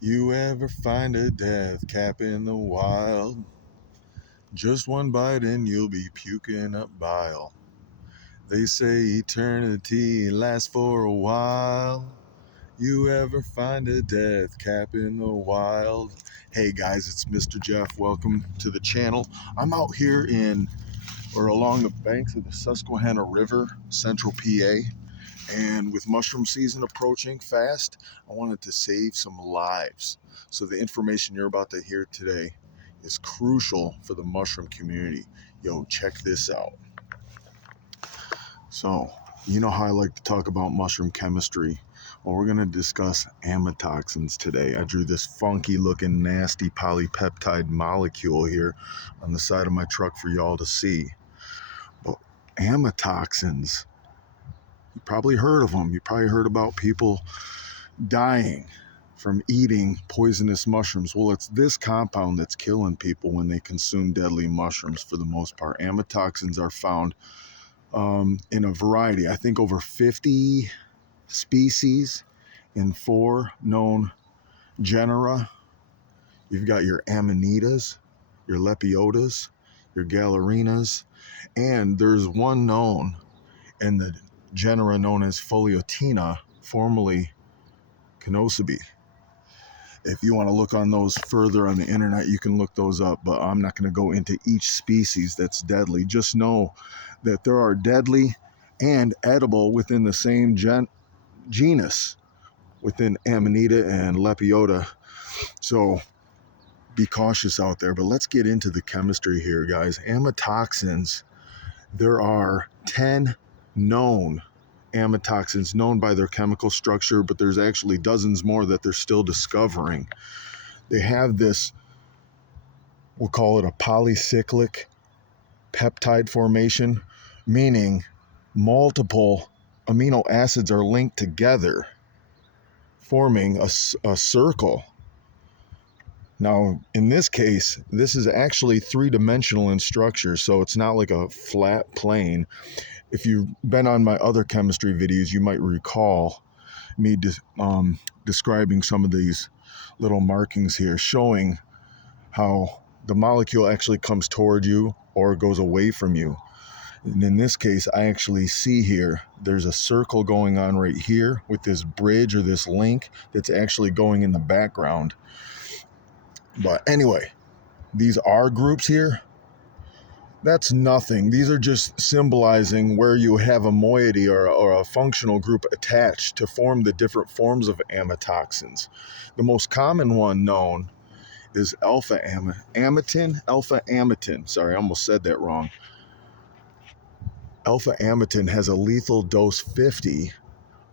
You ever find a death cap in the wild? Just one bite and you'll be puking up bile. They say eternity lasts for a while. You ever find a death cap in the wild? Hey guys, it's Mr. Jeff. Welcome to the channel. I'm out here along the banks of the Susquehanna River, central PA. And with mushroom season approaching fast, I wanted to save some lives. So the information you're about to hear today is crucial for the mushroom community. Yo, check this out. So, you know how I like to talk about mushroom chemistry? Well, we're going to discuss amatoxins today. I drew this funky looking nasty polypeptide molecule here on the side of my truck for y'all to see. But amatoxins, you probably heard of them. You probably heard about people dying from eating poisonous mushrooms. Well, it's this compound that's killing people when they consume deadly mushrooms for the most part. Amatoxins are found in a variety, I think over 50 species in 4 known genera. You've got your amanitas, your lepiotas, your gallerinas, and there's one known in the genera known as Pholiotina, formerly Canosabe. If you want to look on those further on the internet, you can look those up, but I'm not going to go into each species that's deadly. Just know that there are deadly and edible within the same genus, within Amanita and Lepiota. So be cautious out there. But let's get into the chemistry here, guys. Amatoxins, there are 10 known amatoxins known by their chemical structure, but there's actually dozens more that they're still discovering. They have this, we'll call it a polycyclic peptide formation, meaning multiple amino acids are linked together, forming a circle. Now, in this case, this is actually three-dimensional in structure, so it's not like a flat plane. If you've been on my other chemistry videos, you might recall me describing some of these little markings here, showing how the molecule actually comes toward you or goes away from you. And in this case, I actually see here, there's a circle going on right here with this bridge or this link that's actually going in the background. But anyway, these R groups here, that's nothing. These are just symbolizing where you have a moiety or a functional group attached to form the different forms of amatoxins. The most common one known is alpha-amatin. Sorry, I almost said that wrong. Alpha-amatin has a lethal dose 50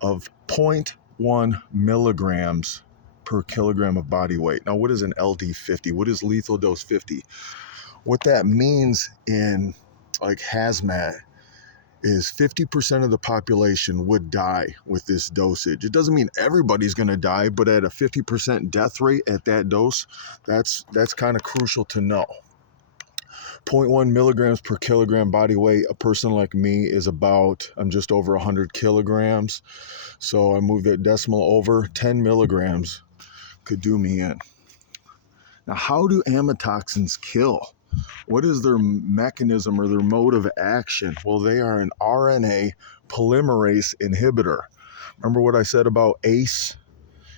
of 0.1 milligrams per kilogram of body weight. Now, what is an LD50? What is lethal dose 50? What that means in like hazmat is 50% of the population would die with this dosage. It doesn't mean everybody's going to die, but at a 50% death rate at that dose, that's kind of crucial to know. 0.1 milligrams per kilogram body weight. A person like me is I'm just over 100 kilograms. So I move that decimal over. 10 milligrams could do me in. Now, how do amatoxins kill? What is their mechanism or their mode of action? Well, they are an RNA polymerase inhibitor. Remember what I said about ACE?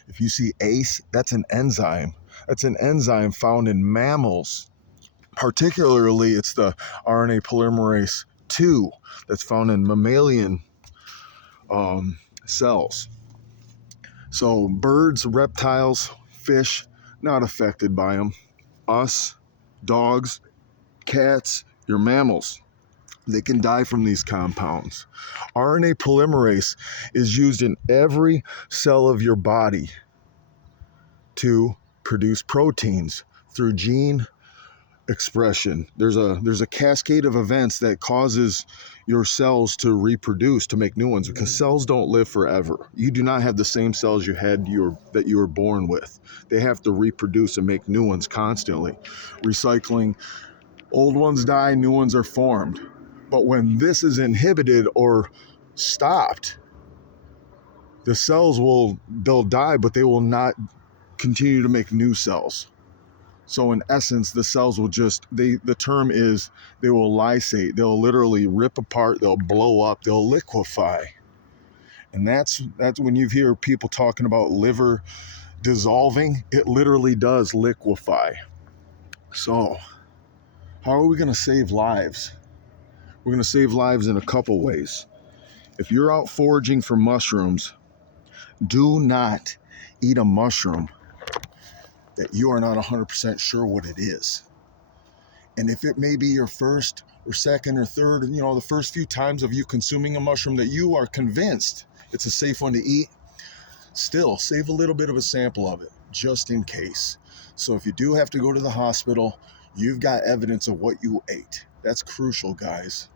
If you see ACE, that's an enzyme. That's an enzyme found in mammals. Particularly, it's the RNA polymerase 2 that's found in mammalian cells. So birds, reptiles, fish, not affected by them. Us, dogs, cats, your mammals, they can die from these compounds. RNA polymerase is used in every cell of your body to produce proteins through gene expression. There's a cascade of events that causes your cells to reproduce, to make new ones, because cells don't live forever. You do not have the same cells you had that you were born with. They have to reproduce and make new ones constantly. Recycling, old ones die, new ones are formed. But when this is inhibited or stopped, the cells they'll die, but they will not continue to make new cells. So in essence, the cells will the term is they will lysate. They'll literally rip apart, they'll blow up, they'll liquefy. And that's when you hear people talking about liver dissolving, it literally does liquefy. So how are we going to save lives? We're going to save lives in a couple ways. If you're out foraging for mushrooms, do not eat a mushroom that you are not 100% sure what it is. And if it may be your first or second or third, the first few times of you consuming a mushroom that you are convinced it's a safe one to eat, still save a little bit of a sample of it just in case. So if you do have to go to the hospital, you've got evidence of what you ate. That's crucial, guys.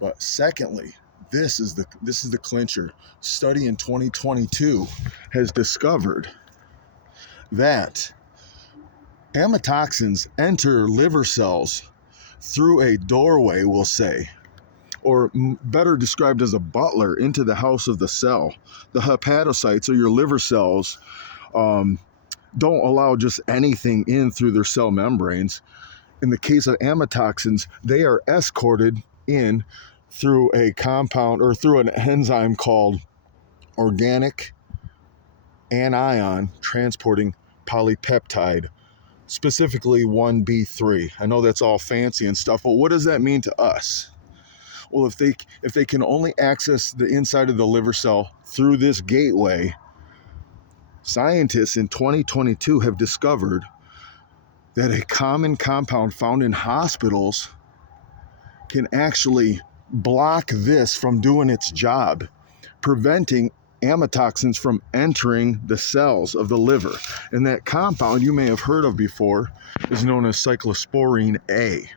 But secondly, this is the clincher. Study in 2022 has discovered that amatoxins enter liver cells through a doorway, we'll say, or better described as a butler into the house of the cell. The hepatocytes, or your liver cells, don't allow just anything in through their cell membranes. In the case of amatoxins, they are escorted in through a compound or through an enzyme called organic anion transporting polypeptide, specifically 1B3. I know that's all fancy and stuff, but what does that mean to us? Well, if they can only access the inside of the liver cell through this gateway, scientists in 2022 have discovered that a common compound found in hospitals can actually block this from doing its job, preventing amatoxins from entering the cells of the liver. And that compound you may have heard of before is known as cyclosporine A.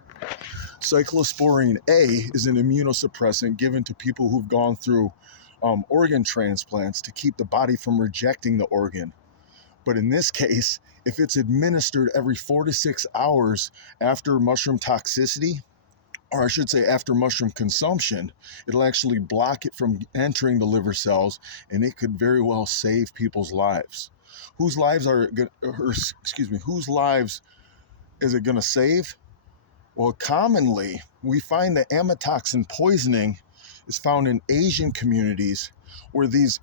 Cyclosporine A is an immunosuppressant given to people who've gone through organ transplants to keep the body from rejecting the organ. But in this case, if it's administered every 4 to 6 hours after mushroom toxicity, or I should say after mushroom consumption, it'll actually block it from entering the liver cells, and it could very well save people's lives. Whose lives is it going to save? Well, commonly, we find that amatoxin poisoning is found in Asian communities where these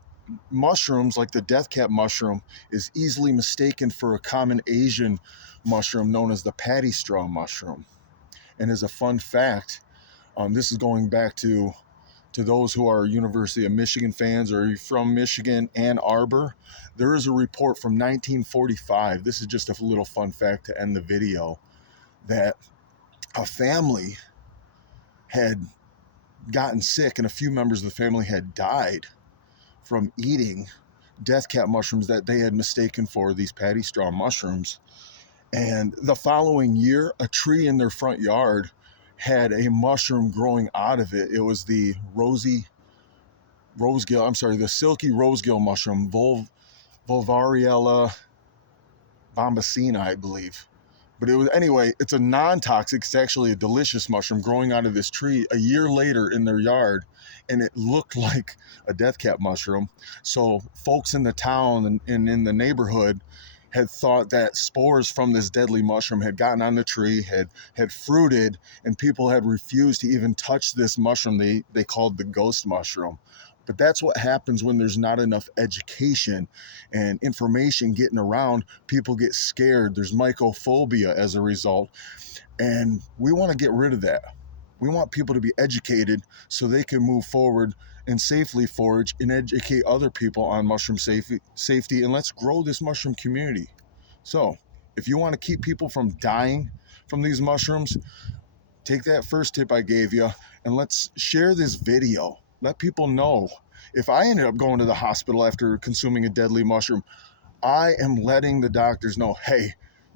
mushrooms, like the death cap mushroom, is easily mistaken for a common Asian mushroom known as the paddy straw mushroom. And as a fun fact, this is going back to those who are University of Michigan fans or from Michigan, Ann Arbor. There is a report from 1945. This is just a little fun fact to end the video, that a family had gotten sick and a few members of the family had died from eating death cap mushrooms that they had mistaken for these paddy straw mushrooms. And the following year, a tree in their front yard had a mushroom growing out of it. It was the silky rosegill mushroom, Volvariella bombacina, I believe. But it's a non-toxic, it's actually a delicious mushroom growing out of this tree a year later in their yard, and it looked like a death cap mushroom. So folks in the town and in the neighborhood had thought that spores from this deadly mushroom had gotten on the tree, had fruited, and people had refused to even touch this mushroom they called the ghost mushroom. But that's what happens when there's not enough education and information getting around. People get scared. There's mycophobia as a result. And we want to get rid of that. We want people to be educated so they can move forward and safely forage and educate other people on mushroom safety. And let's grow this mushroom community. So if you want to keep people from dying from these mushrooms, take that first tip I gave you and let's share this video. Let people know. If I ended up going to the hospital after consuming a deadly mushroom, I am letting the doctors know, hey,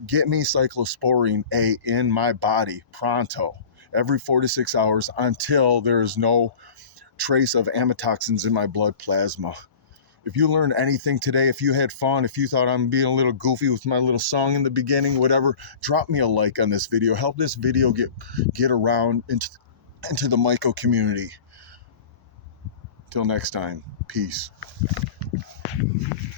get me cyclosporine A in my body pronto, every 4 to 6 hours until there is no trace of amatoxins in my blood plasma. If you learned anything today, if you had fun, if you thought I'm being a little goofy with my little song in the beginning, whatever, drop me a like on this video. Help this video get around into the myco community. Till next time, peace.